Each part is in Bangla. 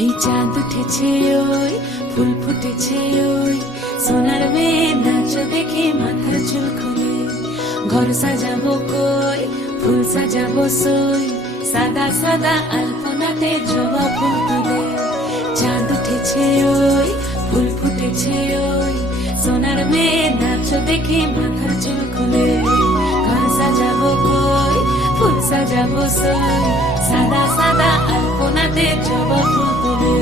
এই চাঁদ উঠেছে ওই ফুল ফুটেছে ওই সোনার মেয়ে নাচ দেখে মাথার চুল খুলে ঘর সাজাবো কই ফুল সাজাবো সই সাদা সাদা আলপনাতে জবা ফুল তুলে চাঁদ উঠেছে ওই ফুল ফুটেছে ওই সোনার মেয়ে নাচ দেখে মাথার চুল খুলে ঘর সাজাবো কই ফুল সাজাবো সই সাদা সাদা আলপনাতে জবা ফুল তুলে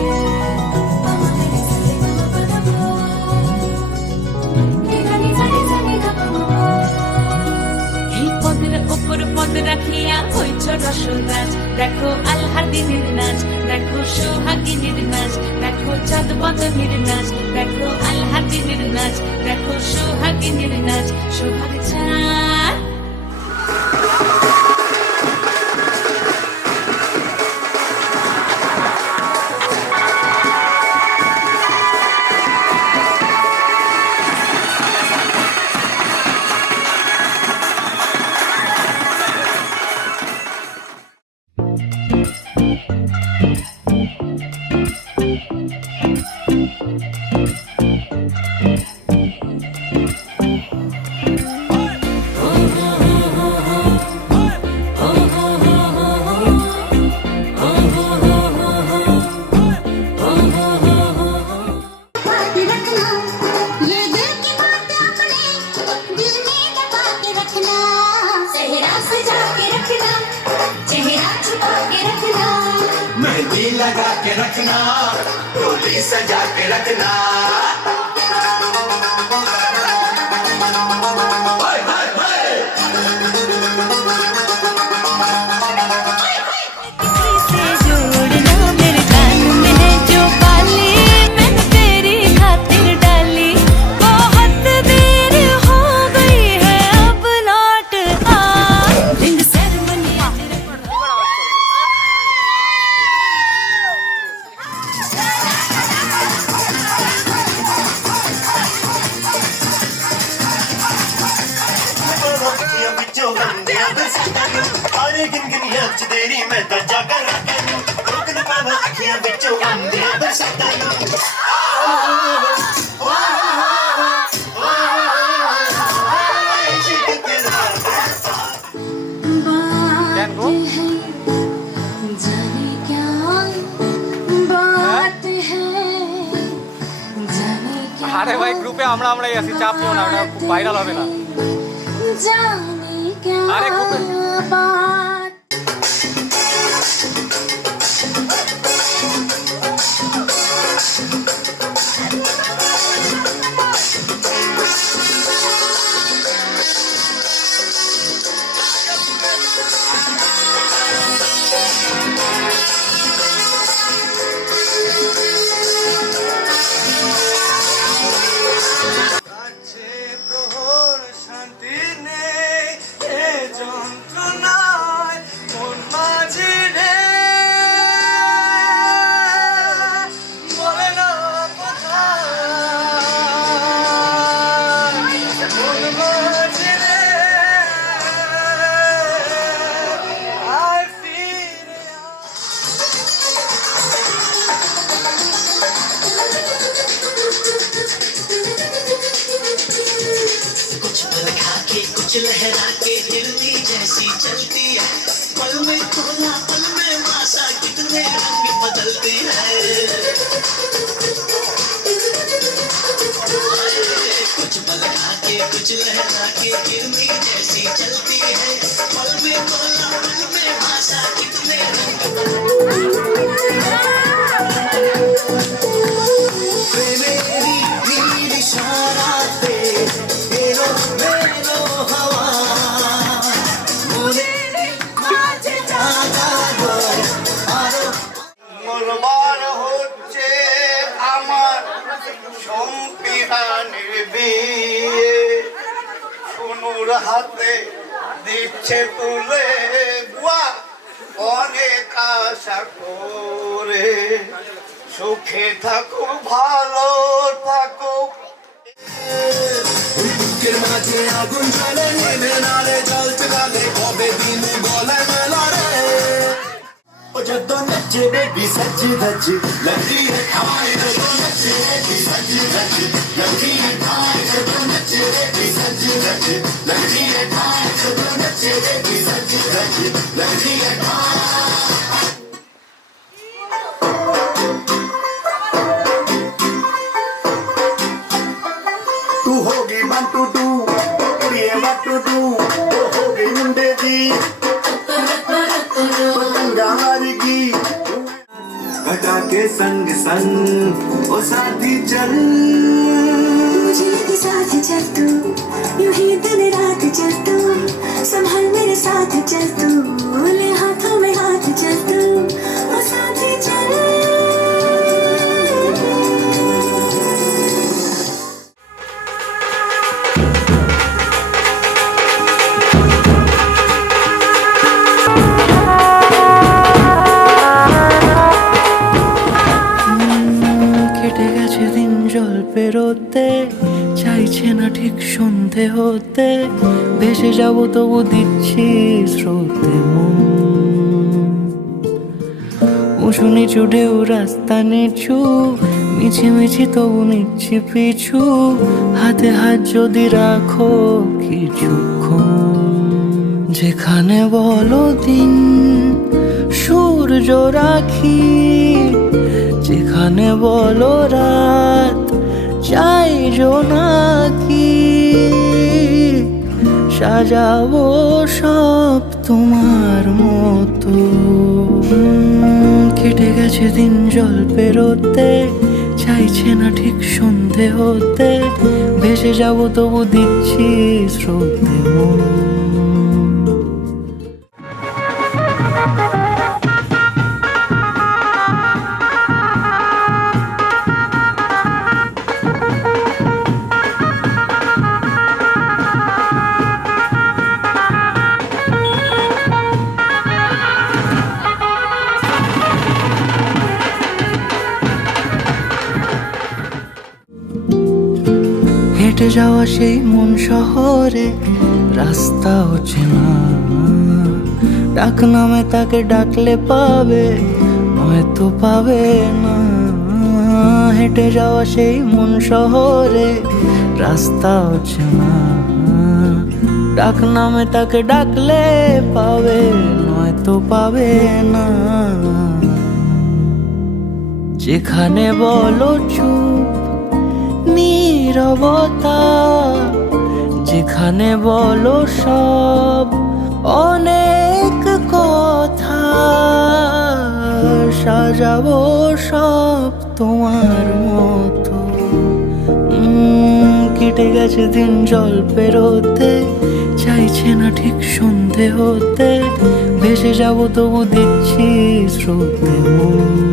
উপর পদ রাখিয়া হইছ রসরাজ দেখো আলহাদিনের নাচ দেখো সোহাগিনীর নাচ দেখো চাঁদ বদনের নাচ দেখো আলহাদিনের নাচ দেখো সোহাগিনীর নাচ সোহাগ চাঁদ मेहंदी लगा के रखना डोली सजा के रखना हाय हाय हाय से जोड़ना मेरे कान में है जो बाली मैंने तेरी खातिर डाली बहुत देर हो गई है अब लौट आ रिंग सेरेमनी अरे गिनगिनिया च तेरी मैं तो जाकर रोक न पावा अखियां बिचों आंदे बरसाता আরে ভাই গ্রুপে আমরাই আছি, চাপ নিও না, ওটা খুব ভাইরাল হবে না। আরে গ্রুপে कुछ लहरा के हिरनी जैसी चलती है पल में कोला पल में मासा कितने रंग बदलती है कुछ पल खा के कुछ लहरा के हिरनी जैसी चलती है पल में कोला पल में मासा कितने रंग হাতে দিচ্ছে তুলে বুয়া অনেক আশা করে সুখে থাকো ভালো থাকো বুকের মাঝে আগুন জ্বলে নেমে নারে জল চলে কবে দিন গলায় মেলা রে ও যত नचे बेबी सच धज लग रही है ठाई जब नचे बेबी सच धज लग रही है ठाई जब नचे बेबी सच धज लग रही है ठाई जब नचे बेबी सच धज लग रही है तू होगी 1 2 2 कुड़िए 1 2 2 तो होगी मुंडे दी पतंगा हारेगी घटा के संग संग ओ साथी चल मुझे लगे साथ चल तू यूं ही दिन रात चल तू संभल मेरे साथ चल तू ले हाथों में हाथ चल तू ओ साथी चल কেটে গেছে দিন জল পেরোতে চাইছে না ঠিক সন্ধে হতে ভেসে যাব তবু দিচ্ছি স্রোতে মন উঁচু নিচু ঢেউ রাস্তা নিচু মিছিমিছি তবু নিচ্ছি পিছু হাতে হাত যদি রাখো কিছুক্ষণ যেখানে বলো দিন সূর্য রাখি যেখানে বলো রাত চাই জোনাকি সাজাবো সব তোমার মতো কেটে গেছে দিন জল পেরোতে চাইছে না ঠিক সন্ধে হতে ভেসে যাব তবু দিচ্ছি স্রোতে মন হেঁটে যাওয়া সেই মন শহরে রাস্তা অচেনা ডাক নামে তাকে ডাকলে পাবে নয়তো পাবে না হেঁটে যাওয়া সেই মন শহরে রাস্তা অচেনা ডাক নামে তাকে ডাকলে পাবে নয়তো পাবে না যেখানে বলো চুপ নীরবতা যেখানে বলো সব অনেক কথা সাজাবো সব তোমার মতো কেটে গেছে দিন জল পেরোতে চাইছে না ঠিক সন্ধে হতে ভেসে যাব তবু দিচ্ছি স্রোতে মন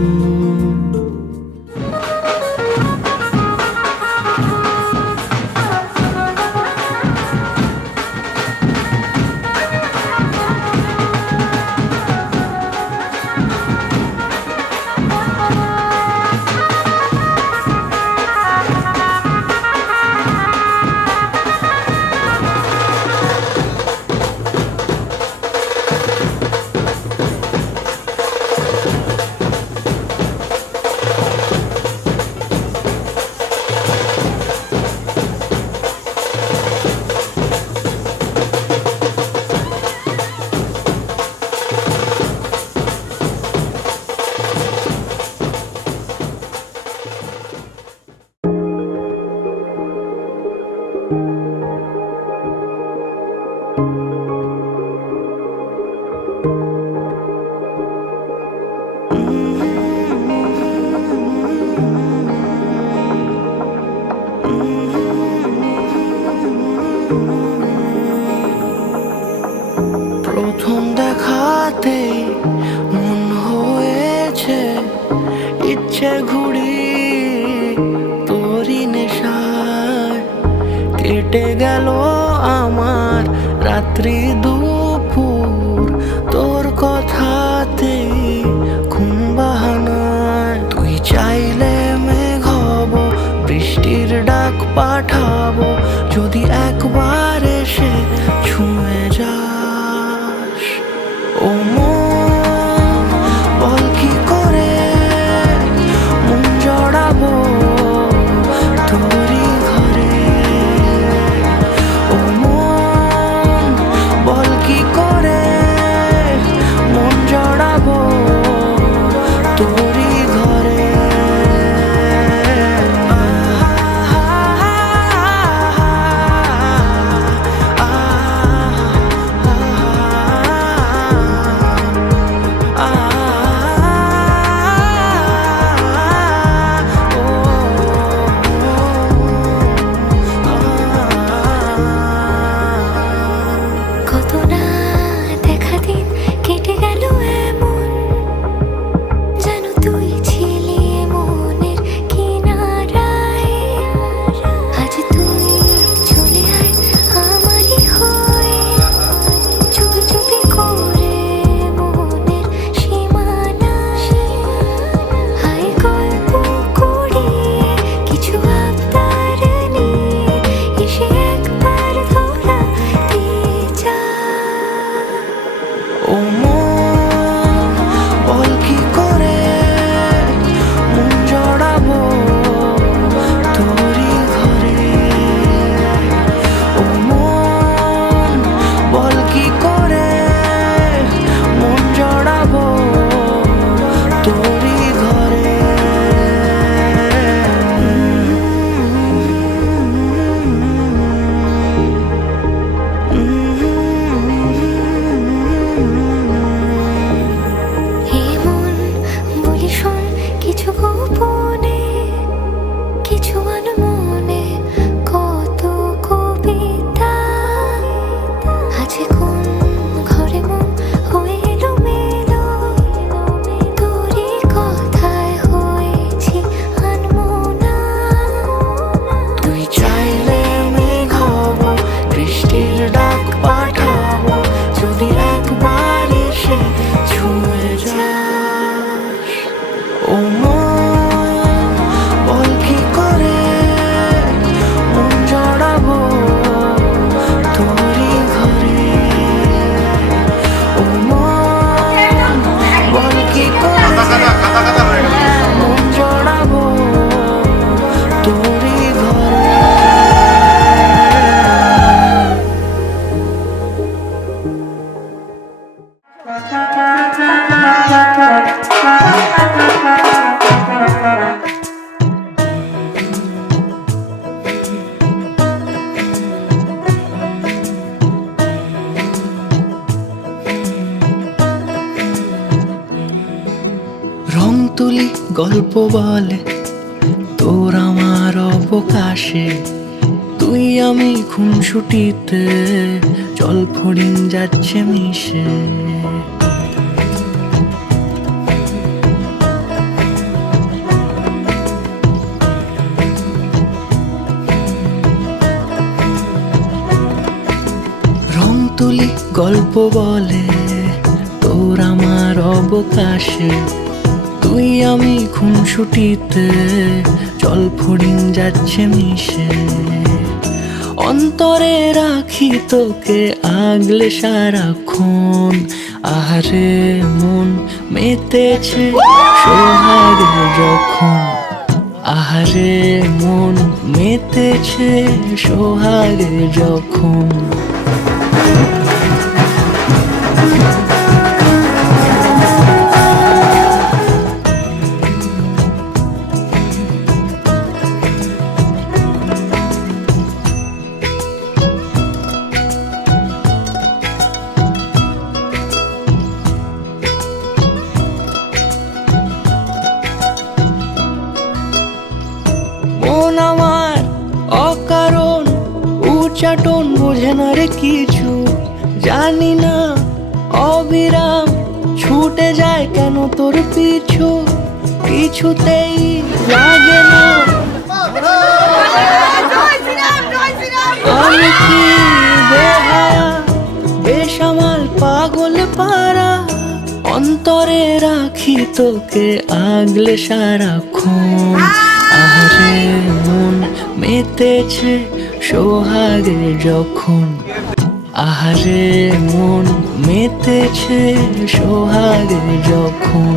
প্রথম দেখাতে মন হয়েছে ইচ্ছে ঘুড়ি তোরি নেশায় কেটে গেল আমার রাত্রি দুপুর তোর কথাতে ঘুম বাহানায় তুই চাইলে মেঘ হব বৃষ্টির ডাক পাঠাবো যদি একবার এসে ছুঁয়ে যাস ও মন বল কি গল্প বলে তোর আমার অবকাশে, তুই আমি খুনসুটিতে জল ফড়িং যাচ্ছে মিশে। রং তুলি গল্প বলে তোর আমার অবকাশে, তুই আমি খুনসুটিতে জল ফড়িং যাচ্ছে মিশে। অন্তরে রাখি তোকে আগলে সারাক্ষণ, আহারে মন মেতেছে সোহাগে যখন, আহারে মন মেতেছে সোহাগে যখন। মন আমার অকারণ উচ্চাটন বোঝে না রে কিছু, জানি না অবিরাম ছুটে যায় কেন তোর পিছু, কিছুতেই লাগে না আমি কি বেহায়া বেসামাল পাগল পারা। অন্তরে রাখি তোকে আগলে সারাক্ষণ, আহারে মন মেতেছে সোহাগে যখন, আহারে মন মেতেছে সোহাগে যখন।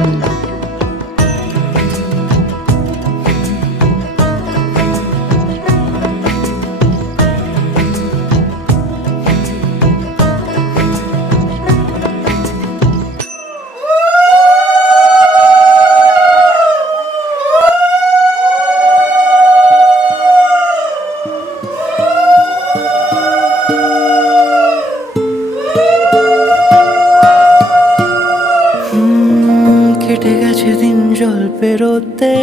কেটে গেছে দিন জল পেরোতে,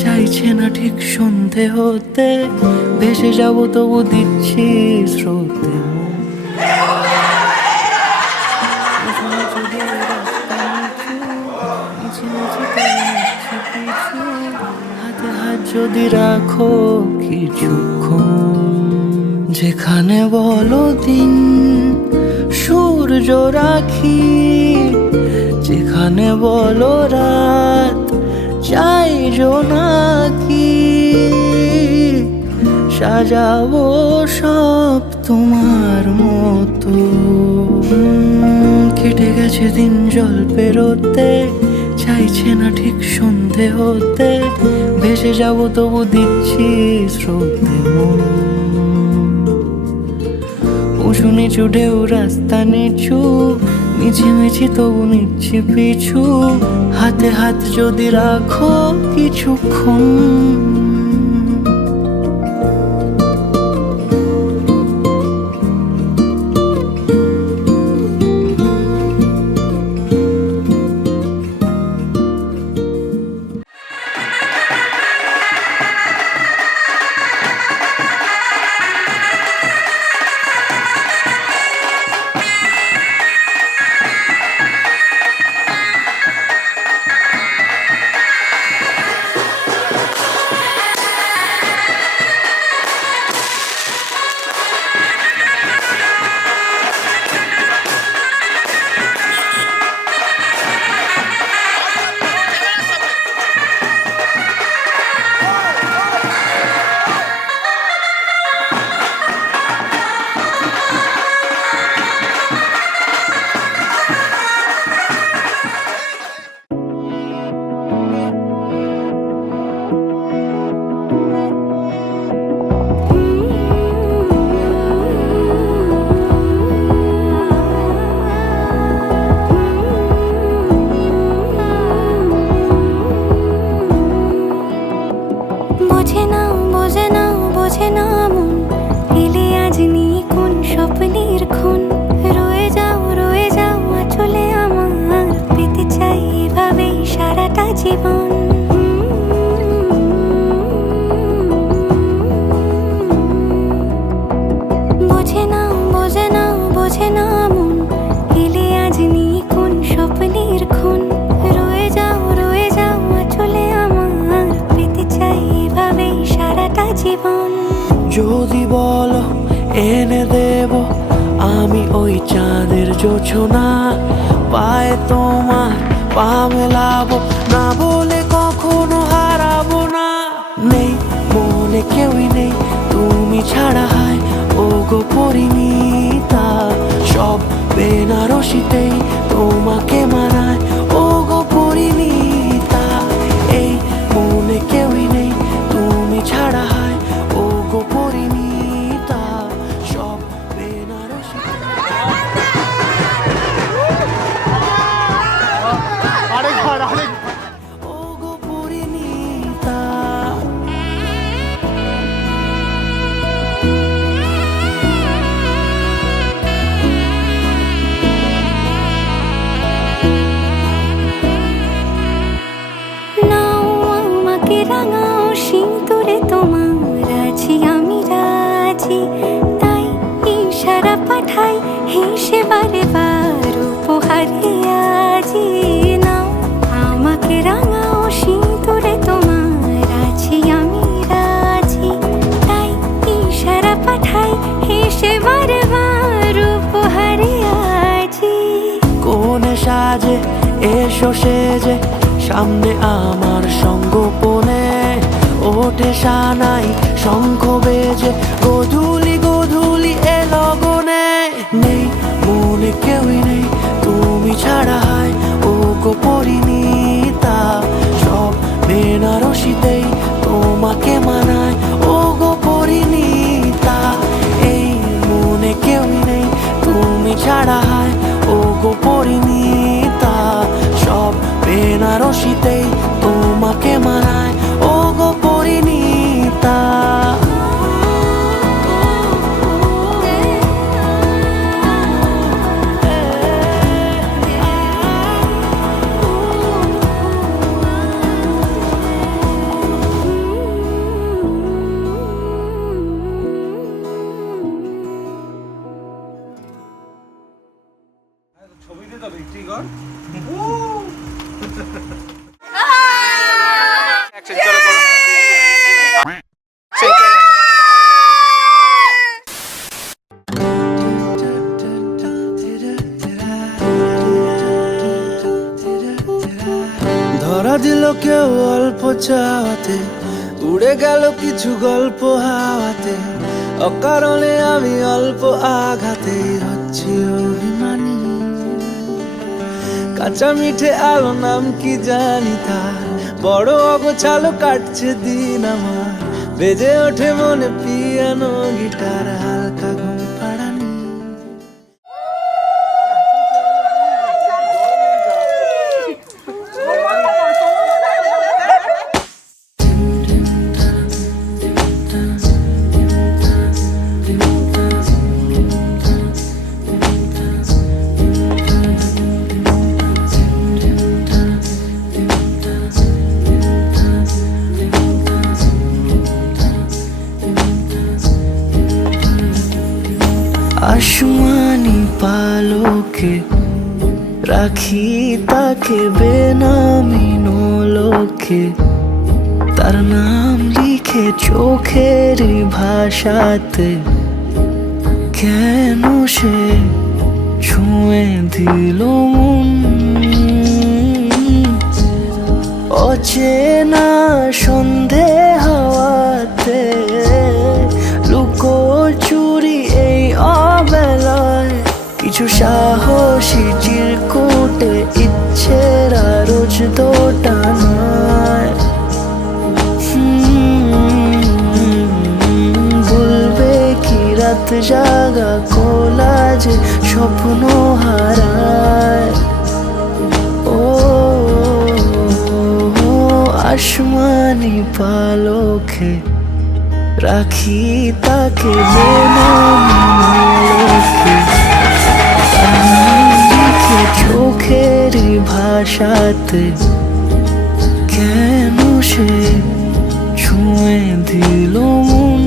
চাইছে না ঠিক সন্ধে হতে, ভেসে যাব তবু দিচ্ছি স্রোতে। হাতে হাত যদি রাখো কিছুক্ষণ, যেখানে বলো দিন সূর্য রাখি, যেখানে বলো রাত চাই জোনাকি, সাজাবো সব তোমার মতো। কেটে গেছে দিন জল পেরোতে, চাইছে না ঠিক সন্ধে হতে, ভেসে যাব তবু দিচ্ছি স্রোতে মন। উঁচু নিচু ঢেউ রাস্তা নিচু, মিছিমিছি তবু নিচ্ছি পিছু, হাতে হাত যদি রাখো কিছুক্ষণ। যদি বলো এনে দেব আমি ওই চাঁদের জোছনা, পায়ে তোমার পা মেলাবো, না বলে কখনো হারাবো না। নেই মনে কেউই নেই তুমি ছাড়া, হায় ও গো পরিণীতা, সব বেনারসিতেই তোমাকে মানায় ও গো পরিণীতা। এই মনে কেউই নেই তুমি ছাড়া, হায় ও গো পরিণীতা, সব বেনারসি। ও গো পরিণীতা। নাও আমাকে রাঙাও সিঁদুরে তোমার আছি আমি রাজি, তাই ইশারা পাঠাই হেসে বারে বার উপহারে আজি। নাও আমাকে রাঙাও সিঁদুরে তোমার আছি আমি রাজি, তাই ইশারা পাঠাই হেসে বারে বার উপহারে আজি। কোনে সাজে এসো সেজে সামনে আমার সঙ্গোপনে, ওঠে সানাই শঙ্খ বেজে গধূলি গধূলি এ লগনে। নেই মনে কেউই নেই তুমি ছাড়া, হায় ও গো পরিণীতা, সব বেনারসিতেই তোমাকে মানায় ও গো পরিণীতা। এই মনে কেউই নেই তুমি ছাড়া, হায় ও গো পরিণীতা, সব বেনারসিতেই তোমাকে মানায় ও গো পরিণীতা। Action, চলো করো। ধরা দিল কেউ অল্প চাওয়াতে, উড়ে গেল কিছু গল্প হাওয়াতে, অকারণে আমি অল্প আঘাতে হচ্ছি অভিমানী। কাঁচা মিঠে আলো নাম কি জানি তার, বড় অগোছালো কাটছে দিন আমার, বেজে ওঠে মনে পিয়ানো গিটার, হালকা ঘুম পাড়ানি। আসমানি পালকে রাখি তাকে বেনামি নোলকে, তার নাম লিখে চোখের ভাষাতে, কেন সে ছুঁয়ে দিল মন। অচেনা সন্ধে হাওয়াতে লুকোচুরি এই অবেলায়, কিছু সাহসী চিরকুটে ইচ্ছেরা রোজ দোটানায়। বলবে কি রাত জাগা কোলাজে স্বপ্ন হারায়। ও আসমানি পালকে রাখি তাকে বেনামকে, লিখে চোখের ভাষাতে, কেন সে ছুঁয়ে দিল মন।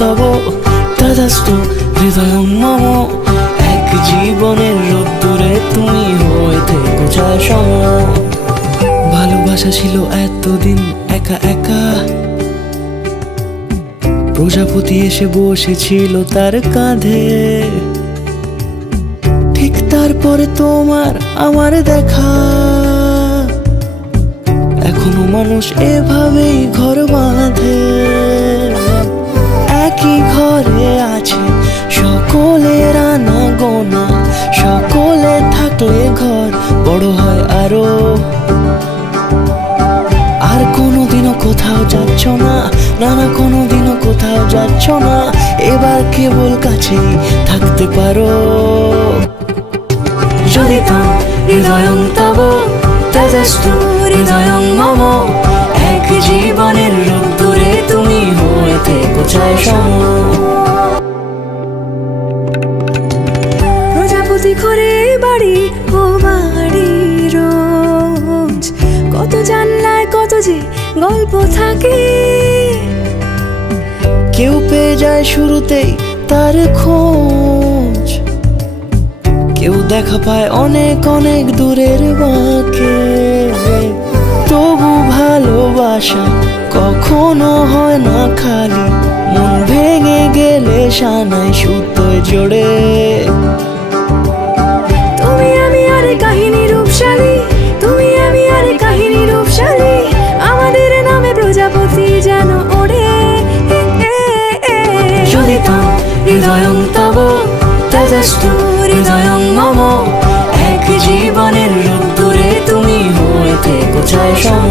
তব তদাস্তু হৃদয়ং মম। এক জীবনের রোদ্দুরে তুমি হয়ে থেকো ছায়া সম। ভালোবাসা ছিল এতদিন একা একা, প্রজাপতি এসে বসেছিল তার কাঁধে। ঠিক তারপরে তোমার আমার দেখা, এখনো মানুষ এভাবেই ঘর বাঁধে। একই ঘরে আছে সকলের আনা গোনা, সকলে থাকলে ঘর বড় হয় আরো। আর কোনোদিনও কোথাও যাচ্ছ না, না না কোনোদিনও কোথাও যাচ্ছ না, এবার কেবল কাছেই থাকতে পারো। যদি তাম হৃদয়ং তব তদস্তু হৃদয়ং মম। এক জীবনের রোদ্দুরে তুমি হয়ে থেকো ছায়া সম। প্রজাপতি ঘরে বাড়ি ও বাড়ি রোজ, কত জানলায় কত যে গল্প থাকে। কেউ পেয়ে যায় শুরুতেই তার খোঁজ, কেউ দেখা পায় অনেক অনেক দূরের বাঁকে। তবু ভালোবাসা কখনো হয় না খালি, মন ভেঙে গেলে সানাই সুতোয় জোড়ে। তুমি আমি আর কাহিনী রূপশালী, তুমি আমি আর কাহিনী রূপশালী, আমাদের নামে প্রজাপতি যেন ওড়ে। যদি তাম হৃদয়ং তব তদস্তু হৃদয়ং মম। এক জীবনের রোদ্দুরে তুমি হয়ে থেকো ছায়া সম।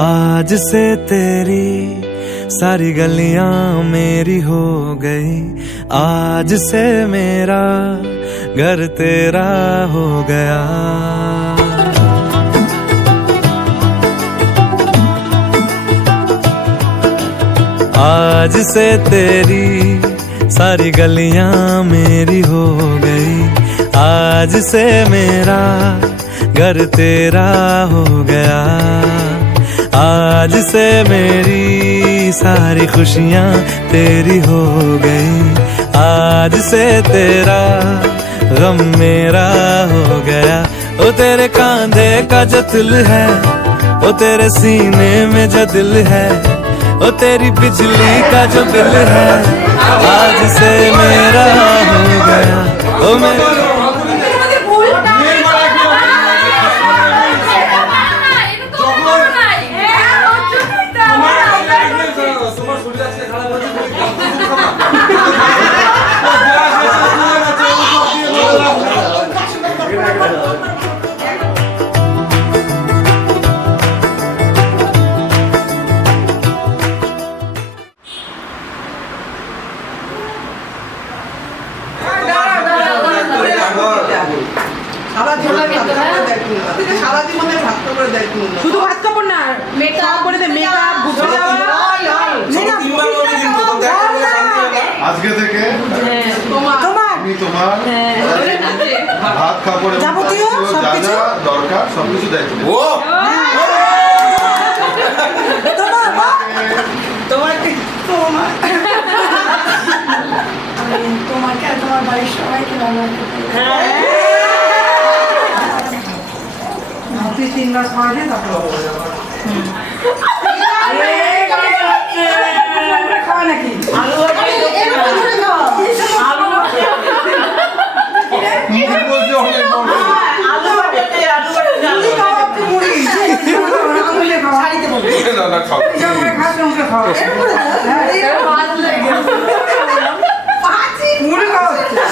आज से तेरी सारी गलियां मेरी हो गई, आज से मेरा घर तेरा हो गया। आज से तेरी सारी गलियां मेरी हो गई, आज से मेरा घर तेरा हो गया। आज से मेरी सारी खुशियां तेरी हो गई, आज से तेरा गम मेरा हो गया। ओ तेरे कांधे का जो दिल है, ओ तेरे सीने में जो दिल है, ओ तेरी बिजली का जो बिल है, आज से मेरा हो गया। ओ मेरे শুধু ভাত কাপড় না, মেকআপ করে দে, মেকআপ ঘুরে যাওয়া আজকে থেকে তোমার আমি তোমার ভাত কাপড় যাবতীয় যা যা দরকার সবকিছু দায়িত্ব নেব। তোমাকে আর তোমার বাড়ির সবাইকে ভালো তুই 3 মাস পরে তারপর নাকি আলু ভাজা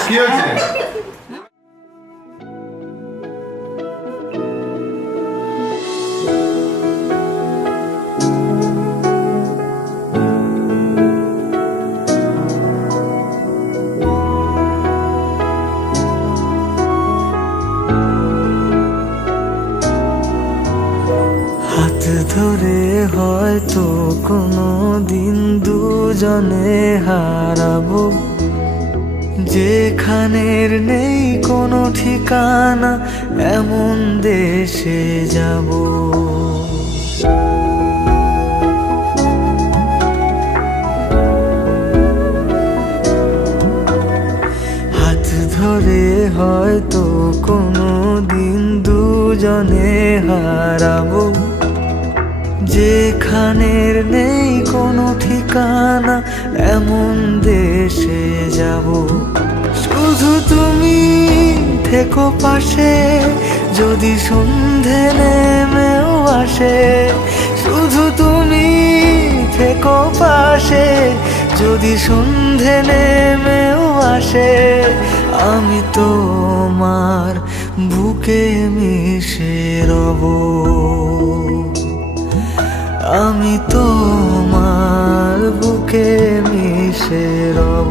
কি হয়েছে? হাত ধরে হয়তো কোনো দিন দুজনে হারাবো, যেখানের নেই কোনো ঠিকানা এমন দেশে যাব। হাত ধরে হয়তো কোনো দিন দুজনে হারাবো, যেখানের নেই কোনো ঠিকানা এমন দেশে যাব। শুধু তুমি থেকো পাশে যদি সন্ধে নেমেও আসে, শুধু তুমি থেকো পাশে যদি সন্ধে নেমেও আসে। আমি তোমার বুকে মিশে রব, আমি তোমার বুকে মিশে রব।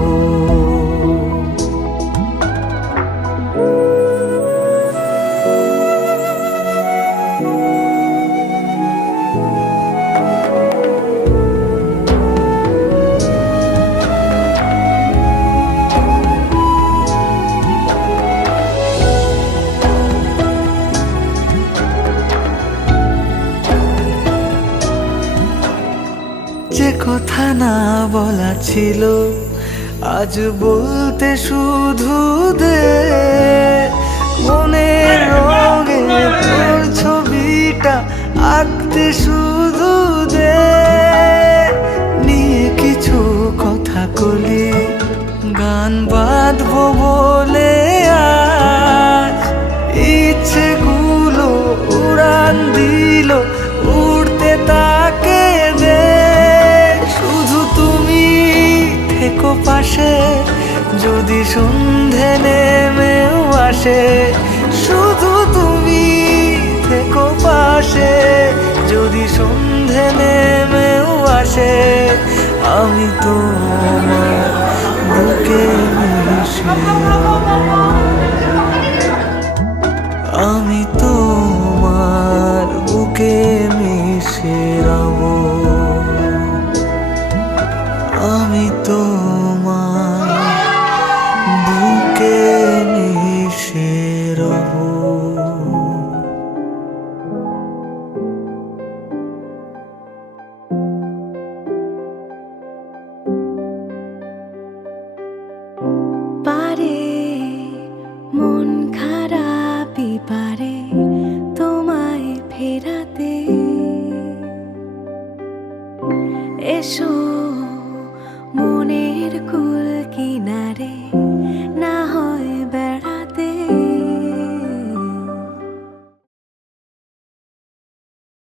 যে কথা না বলা ছিল আজ বলতে শুধু দে, মনের রঙে তোর ছবিটা আঁকতে শুধু দে। নিয়ে কিছু কথা কলি গান বাঁধবো বলে আজ, ইচ্ছেগুলো উড়ান দিল উড়তে তাকে দে। শুধু তুমি থেকো পাশে যদি সন্ধে নেমেও আসে, শুধু তুমি থেকো পাশে যদি সন্ধে নেমেও আসে। আমি তোমার বুকে মিশে রব, আমি তোমার বুকে মিশে রব, আমি তোমার বুকে মিশে রব। পারে মন খারাপই পারে তোমায় ফেরাতে, এসো মনের